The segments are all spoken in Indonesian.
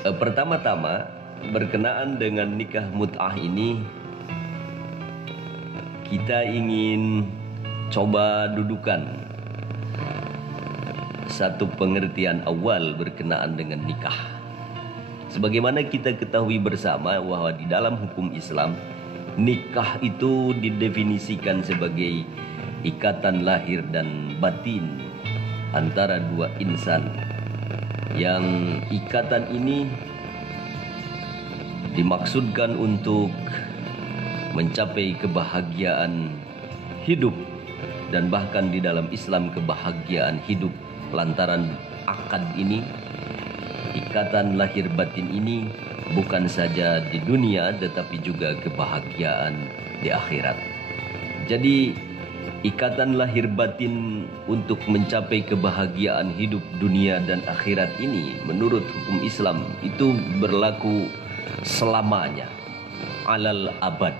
Pertama-tama berkenaan dengan nikah mut'ah ini, kita ingin coba dudukan satu pengertian awal berkenaan dengan nikah. Sebagaimana kita ketahui bersama bahwa di dalam hukum Islam, nikah itu didefinisikan sebagai ikatan lahir dan batin antara dua insan, yang ikatan ini dimaksudkan untuk mencapai kebahagiaan hidup, dan bahkan di dalam Islam kebahagiaan hidup lantaran akad ini, ikatan lahir batin ini, bukan saja di dunia tetapi juga kebahagiaan di akhirat. Jadi ikatan lahir batin untuk mencapai kebahagiaan hidup dunia dan akhirat ini menurut hukum Islam itu berlaku selamanya, alal abad.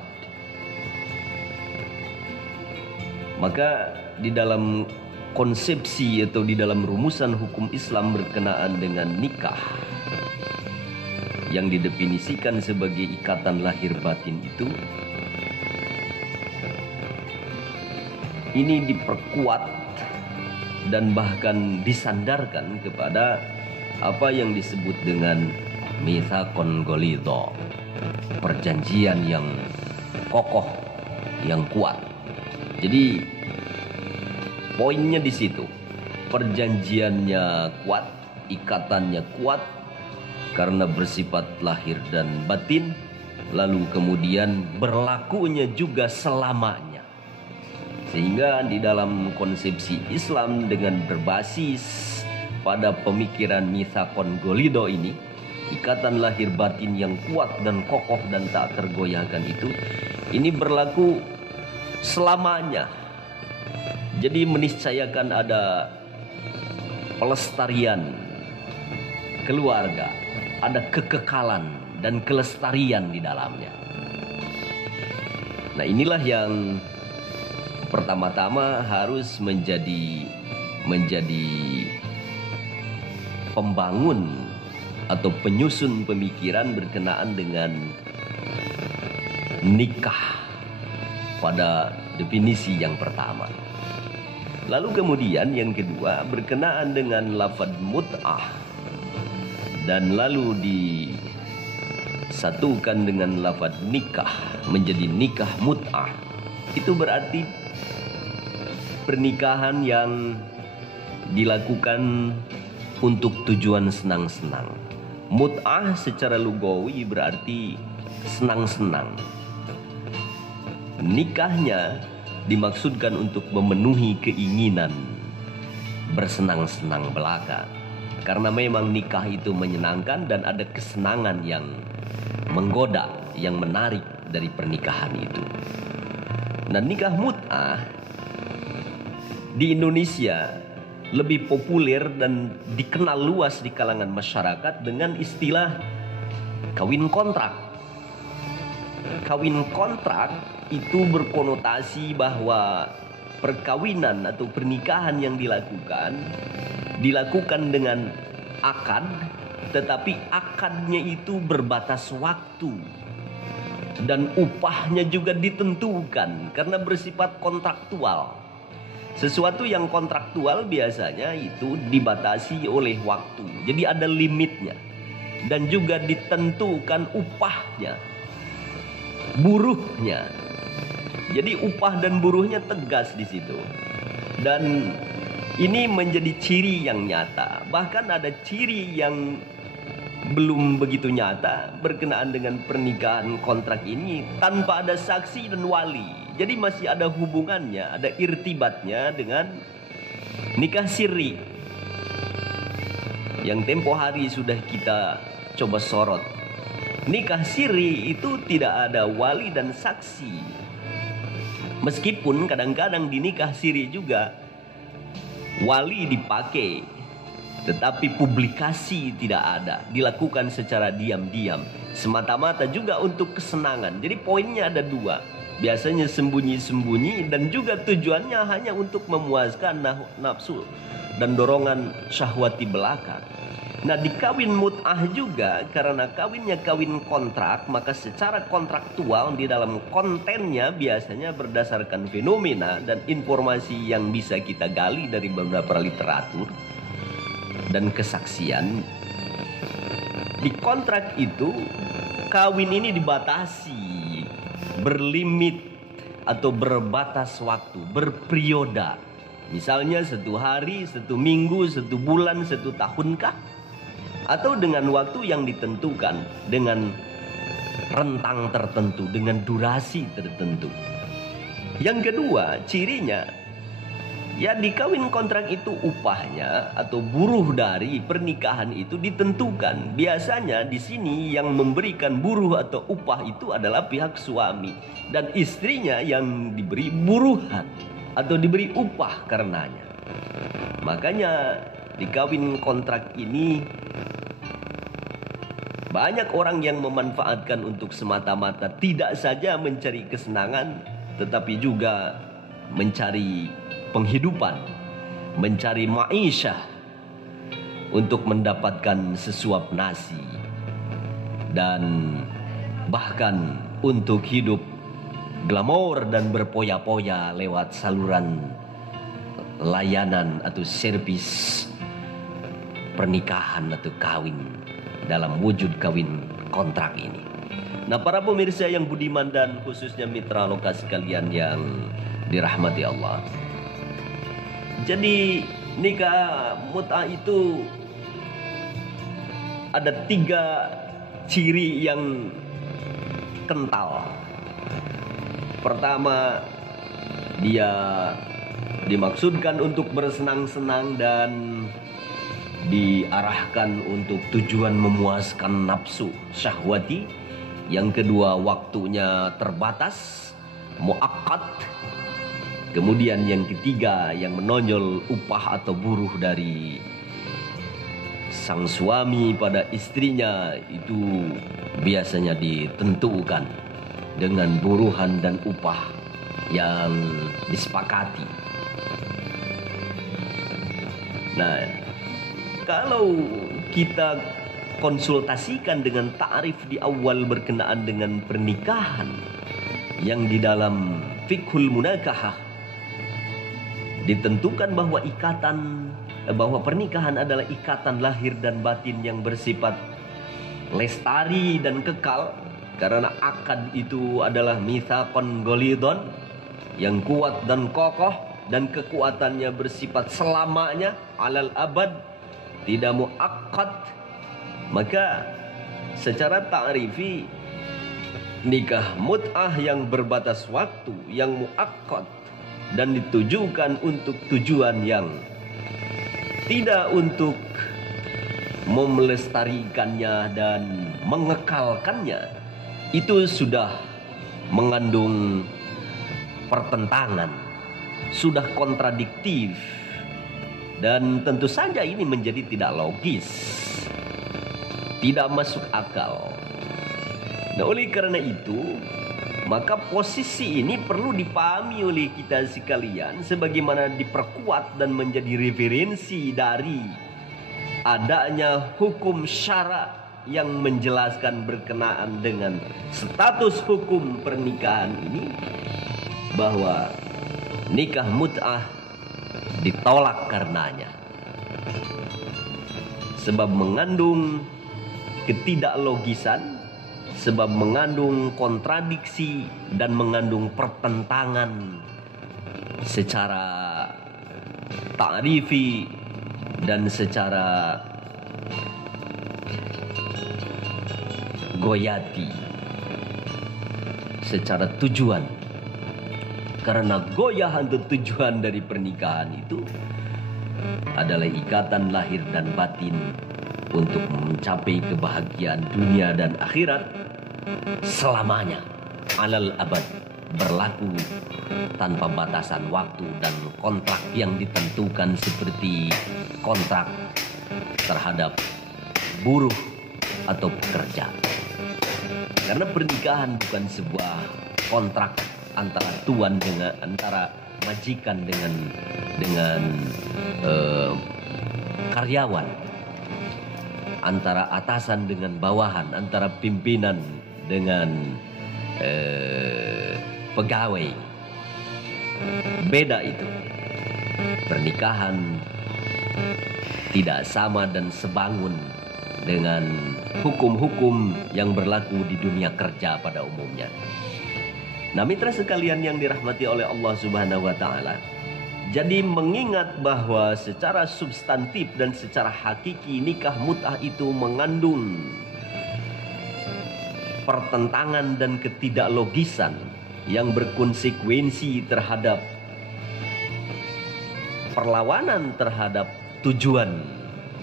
Maka di dalam konsepsi atau di dalam rumusan hukum Islam berkenaan dengan nikah yang didefinisikan sebagai ikatan lahir batin itu, ini diperkuat dan bahkan disandarkan kepada apa yang disebut dengan mitsaqon ghalidha, perjanjian yang kokoh, yang kuat. Jadi poinnya di situ, perjanjiannya kuat, ikatannya kuat karena bersifat lahir dan batin, lalu kemudian berlakunya juga selamanya. Sehingga di dalam konsepsi Islam dengan berbasis pada pemikiran mitsaqon ghalidha ini, ikatan lahir batin yang kuat dan kokoh dan tak tergoyahkan itu, ini berlaku selamanya. Jadi meniscayakan ada pelestarian keluarga, ada kekekalan dan kelestarian di dalamnya. Nah, inilah yang pertama-tama harus menjadi pembangun atau penyusun pemikiran berkenaan dengan nikah pada definisi yang pertama. Lalu kemudian yang kedua berkenaan dengan lafaz mut'ah, dan lalu disatukan dengan lafaz nikah menjadi nikah mut'ah. Itu berarti pernikahan yang dilakukan untuk tujuan senang-senang. Mut'ah secara lugawi berarti senang-senang. Nikahnya dimaksudkan untuk memenuhi keinginan bersenang-senang belaka. Karena memang nikah itu menyenangkan dan ada kesenangan yang menggoda, yang menarik dari pernikahan itu. Nah, nikah mut'ah di Indonesia lebih populer dan dikenal luas di kalangan masyarakat dengan istilah kawin kontrak. Kawin kontrak itu berkonotasi bahwa perkawinan atau pernikahan yang dilakukan dengan akad, tetapi akadnya itu berbatas waktu dan upahnya juga ditentukan karena bersifat kontraktual. Sesuatu yang kontraktual biasanya itu dibatasi oleh waktu, jadi ada limitnya, dan juga ditentukan upahnya, buruhnya. Jadi upah dan buruhnya tegas di situ. Dan ini menjadi ciri yang nyata. Bahkan ada ciri yang belum begitu nyata berkenaan dengan pernikahan kontrak ini tanpa ada saksi dan wali. Jadi masih ada hubungannya, ada irtibatnya dengan nikah sirri yang tempo hari sudah kita coba sorot. Nikah sirri itu tidak ada wali dan saksi. Meskipun kadang-kadang di nikah siri juga wali dipakai, tetapi publikasi tidak ada, dilakukan secara diam-diam, semata-mata juga untuk kesenangan. Jadi poinnya ada dua, biasanya sembunyi-sembunyi dan juga tujuannya hanya untuk memuaskan nafsu dan dorongan syahwati belaka. Nah, di kawin mut'ah juga, karena kawinnya kawin kontrak, maka secara kontraktual di dalam kontennya biasanya berdasarkan fenomena dan informasi yang bisa kita gali dari beberapa literatur dan kesaksian. Di kontrak itu, kawin ini dibatasi, berlimit atau berbatas waktu, berperioda. Misalnya 1 hari, 1 minggu, 1 bulan, 1 tahunkah? Atau dengan waktu yang ditentukan, dengan rentang tertentu, dengan durasi tertentu. Yang kedua, cirinya, ya di kawin kontrak itu upahnya atau buruh dari pernikahan itu ditentukan. Biasanya di sini yang memberikan buruh atau upah itu adalah pihak suami, dan istrinya yang diberi buruhan atau diberi upah karenanya. Makanya di kawin kontrak ini banyak orang yang memanfaatkan untuk semata-mata tidak saja mencari kesenangan, tetapi juga mencari penghidupan, mencari ma'isyah, untuk mendapatkan sesuap nasi, dan bahkan untuk hidup glamor dan berpoya-poya lewat saluran layanan atau servis pernikahan atau kawin dalam wujud kawin kontrak ini. Nah, para pemirsa yang budiman dan khususnya mitra lokal sekalian yang dirahmati Allah. Jadi nikah mut'ah itu ada 3 ciri yang kental. Pertama, dia dimaksudkan untuk bersenang-senang dan diarahkan untuk tujuan memuaskan nafsu syahwati. Yang kedua, waktunya terbatas, muakkad. Kemudian yang ketiga, yang menonjol upah atau buruh dari sang suami pada istrinya itu biasanya ditentukan dengan buruhan dan upah yang disepakati. Nah, kalau kita konsultasikan dengan ta'rif di awal berkenaan dengan pernikahan yang di dalam fiqhul munakahah ditentukan bahwa pernikahan adalah ikatan lahir dan batin yang bersifat lestari dan kekal, karena akad itu adalah mitsaqon ghalidhon yang kuat dan kokoh, dan kekuatannya bersifat selamanya, alal abad, tidak muakkad. Maka secara ta'rifi, nikah mut'ah yang berbatas waktu, yang muakkad, dan ditujukan untuk tujuan yang tidak untuk melestarikannya dan mengekalkannya, itu sudah mengandung pertentangan, sudah kontradiktif, dan tentu saja ini menjadi tidak logis, tidak masuk akal. Nah, oleh karena itu, maka posisi ini perlu dipahami oleh kita sekalian sebagaimana diperkuat dan menjadi referensi dari adanya hukum syara yang menjelaskan berkenaan dengan status hukum pernikahan ini, bahwa nikah mut'ah ditolak karenanya, sebab mengandung ketidaklogisan, sebab mengandung kontradiksi dan mengandung pertentangan secara ta'rifi dan secara goyati, secara tujuan. Karena goyah untuk tujuan dari pernikahan itu adalah ikatan lahir dan batin untuk mencapai kebahagiaan dunia dan akhirat selamanya, alal abad, berlaku tanpa batasan waktu dan kontrak yang ditentukan seperti kontrak terhadap buruh atau pekerja. Karena pernikahan bukan sebuah kontrak antara tuan dengan, antara majikan dengan karyawan. antara atasan dengan bawahan, antara pimpinan dengan pegawai. Beda itu. Pernikahan tidak sama dan sebangun dengan hukum-hukum yang berlaku di dunia kerja pada umumnya. Nah, mitra sekalian yang dirahmati oleh Allah Subhanahu wa taala, jadi mengingat bahwa secara substantif dan secara hakiki nikah mut'ah itu mengandung pertentangan dan ketidaklogisan yang berkonsekuensi terhadap perlawanan terhadap tujuan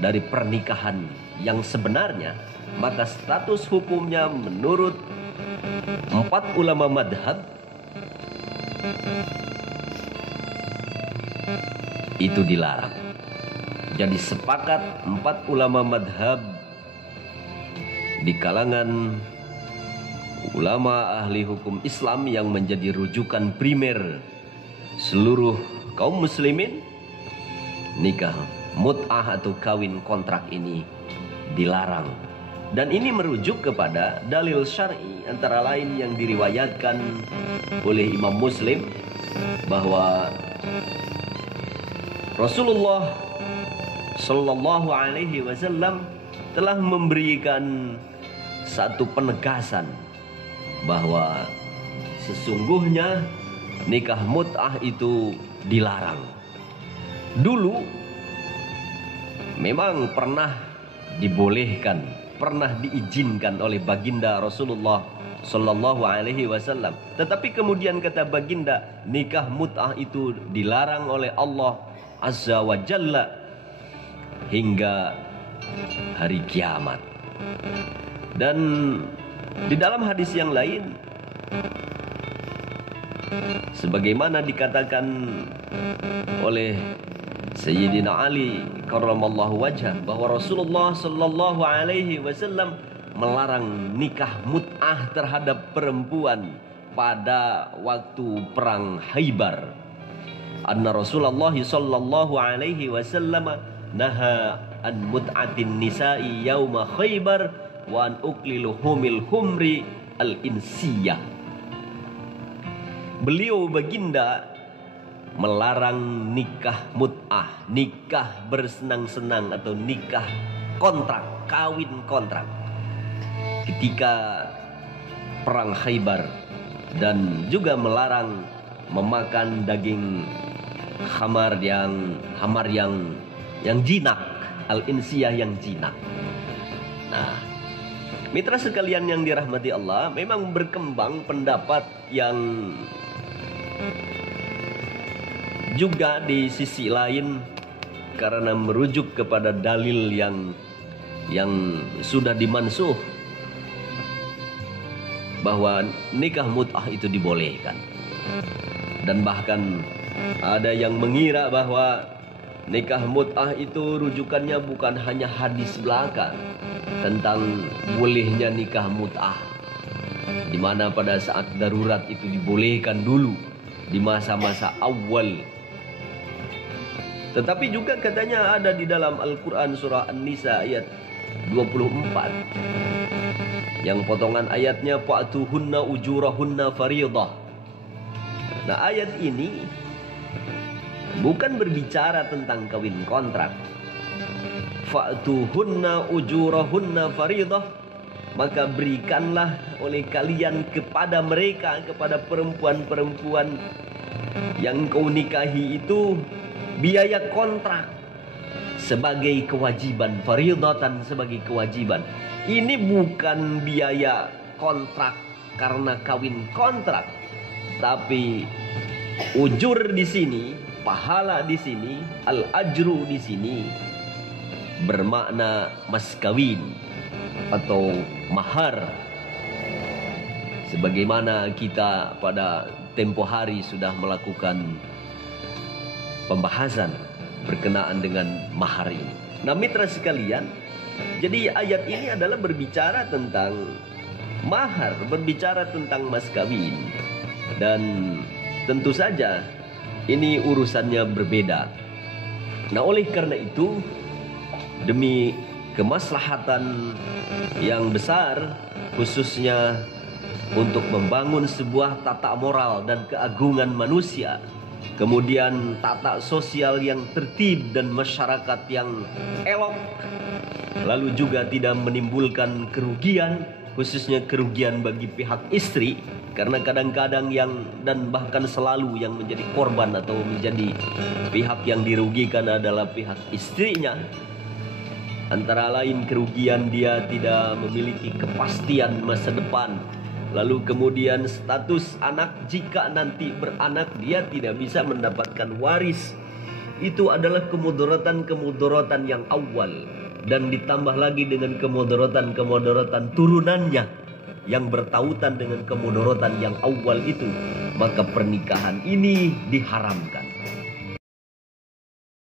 dari pernikahan yang sebenarnya, maka status hukumnya menurut 4 ulama madhab itu dilarang. Jadi sepakat 4 ulama madhab di kalangan ulama ahli hukum Islam yang menjadi rujukan primer seluruh kaum muslimin, nikah mut'ah atau kawin kontrak ini dilarang. Dan ini merujuk kepada dalil syar'i antara lain yang diriwayatkan oleh Imam Muslim bahwa Rasulullah Sallallahu Alaihi Wasallam telah memberikan satu penegasan bahwa sesungguhnya nikah mut'ah itu dilarang. Dulu memang pernah dibolehkan, pernah diizinkan oleh baginda Rasulullah Sallallahu Alaihi Wasallam. Tetapi kemudian kata baginda, nikah mut'ah itu dilarang oleh Allah Azza wa Jalla hingga hari kiamat. Dan di dalam hadis yang lain, sebagaimana dikatakan oleh Sayyidina Ali karramallahu wajhah, bahwa Rasulullah Sallallahu Alaihi Wasallam melarang nikah mut'ah terhadap perempuan pada waktu perang Khaybar. Anna Rasulullah Sallallahu Alaihi Wasallam naha an mut'atin nisa'i yauma Khaybar wa an uqlilu humil humri al-insiyah. Beliau baginda melarang nikah mut'ah, nikah bersenang-senang atau nikah kontrak, kawin kontrak ketika perang Khaybar, dan juga melarang memakan daging khamar yang jinak, al-insiyah yang jinak. Nah, mitra sekalian yang dirahmati Allah, memang berkembang pendapat yang juga di sisi lain karena merujuk kepada dalil yang sudah dimansuh bahwa nikah mut'ah itu dibolehkan. Dan bahkan ada yang mengira bahwa nikah mut'ah itu rujukannya bukan hanya hadis belaka tentang bolehnya nikah mut'ah, di mana pada saat darurat itu dibolehkan dulu di masa-masa awal. Tetapi juga katanya ada di dalam Al-Quran surah An-Nisa ayat 24 yang potongan ayatnya fa'tuhunna ujurahunna fariidah. Nah, ayat ini bukan berbicara tentang kawin kontrak. Fa'tuhunna ujurahunna fariidah, maka berikanlah oleh kalian kepada mereka, kepada perempuan-perempuan yang kau nikahi itu biaya kontrak sebagai kewajiban, fariidatan sebagai kewajiban. Ini bukan biaya kontrak karena kawin kontrak, tapi ujur di sini, pahala di sini, al-ajru di sini bermakna mas kawin atau mahar. Sebagaimana kita pada tempo hari sudah melakukan pembahasan berkenaan dengan mahar ini. Nah, mitra sekalian, jadi ayat ini adalah berbicara tentang mahar, berbicara tentang mas kawin. Dan tentu saja ini urusannya berbeda. Nah, oleh karena itu, demi kemaslahatan yang besar, khususnya untuk membangun sebuah tata moral dan keagungan manusia, kemudian tata sosial yang tertib dan masyarakat yang elok, lalu juga tidak menimbulkan kerugian, khususnya kerugian bagi pihak istri, karena kadang-kadang yang dan bahkan selalu yang menjadi korban atau menjadi pihak yang dirugikan adalah pihak istrinya. Antara lain kerugian dia tidak memiliki kepastian masa depan. Lalu kemudian status anak, jika nanti beranak dia tidak bisa mendapatkan waris. Itu adalah kemudaratan yang awal. Dan ditambah lagi dengan kemudaratan turunannya yang bertautan dengan kemudaratan yang awal itu. Maka pernikahan ini diharamkan.